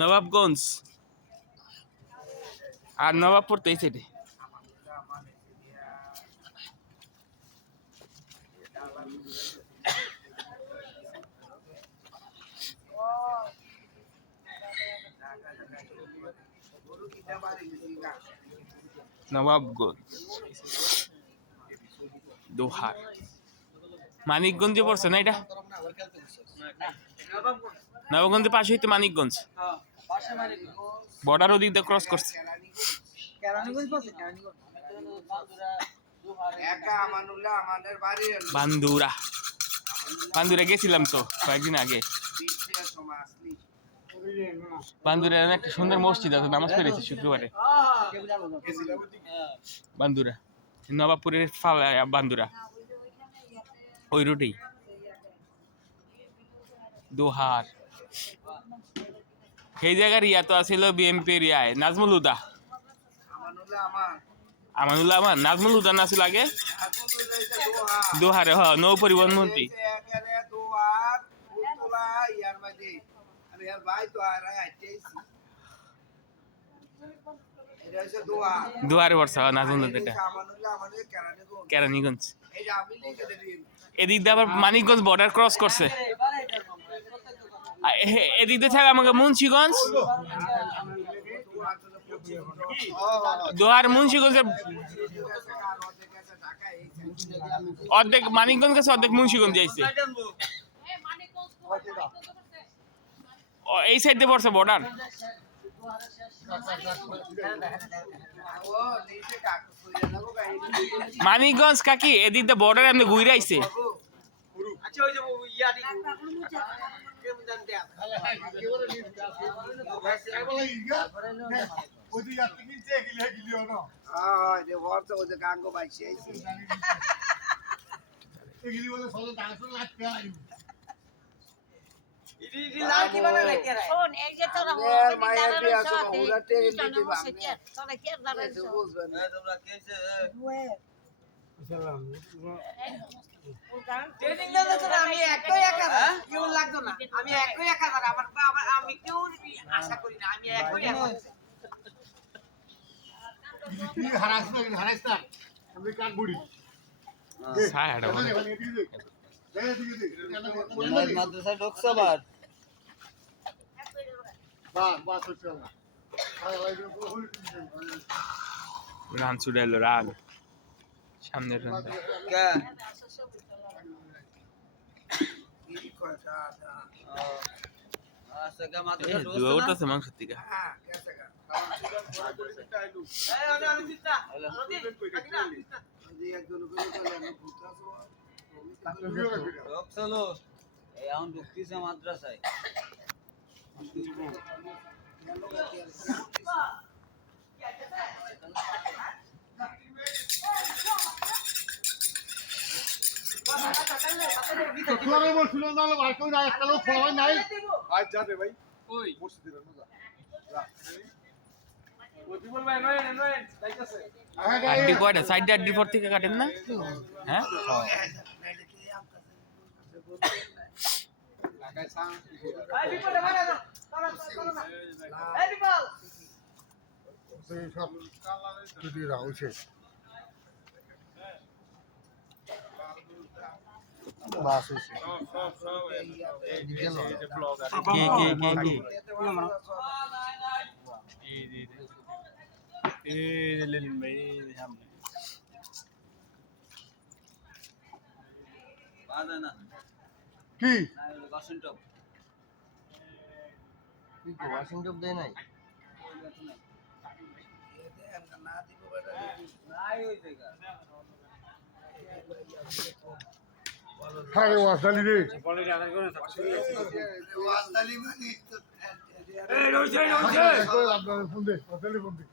নবাবগঞ্জ আর নবাবপুর তো এই সাইডে। নবাবগঞ্জ, দোহার, মানিকগঞ্জে পড়ছে না এটা? নবাবগঞ্জের পাশে হইতে মানিকগঞ্জ, বর্ডার ওদিক দিয়ে ক্রস করছে। বান্দুরা, বান্দুরা গেছিলাম তো কয়েকদিন আগে। বান্দুরা একটা সুন্দর মসজিদ আছে, নামাজ পড়েছি শুক্রবারে। বান্দুরা নবাবপুরের বান্দুরা ওই রুটেই। দোহার সেই জায়গার ইয়া তো আছিল বিএমপির ইয়ায় নাজমুল হুদা, আমানুল্লাহ আমার নাজমুল হুদা না ছিল আগে দোহারে। হ, নৌ পরিবহন মন্ত্রী। দোহারে বর্ষা নাজমুল হুদা কেরানীগঞ্জ। এদিক দিয়ে আবার মানিকগঞ্জ বর্ডার ক্রস করছে। এদিক দিয়ে থাকে আমাকে মুন্সিগঞ্জ, দোহার মুন্সিগঞ্জের অর্ধেক মানিকগঞ্জ গেছে, অর্ধেক মুন্সিগঞ্জ যাইছে। এই সাইড দিয়ে পড়ছে বর্ডার। মানিকগঞ্জ কাকি এদিক দিয়ে বর্ডার এমনি ঘুরে আইছে। মাদ্রাসা ঢুকছবার রান ছুটে এলো, রাগ সামনের মাংস থেকে এখন ঢুকতেছে মাদ্রাসায়। সাইড আড্ডির পর থেকে কাটেন না? হ্যাঁ, কি ওয়াশিংটন দেয় নাই? আরে ওয়াসালি রে ফোন দে ওয়াসালি ফোন দে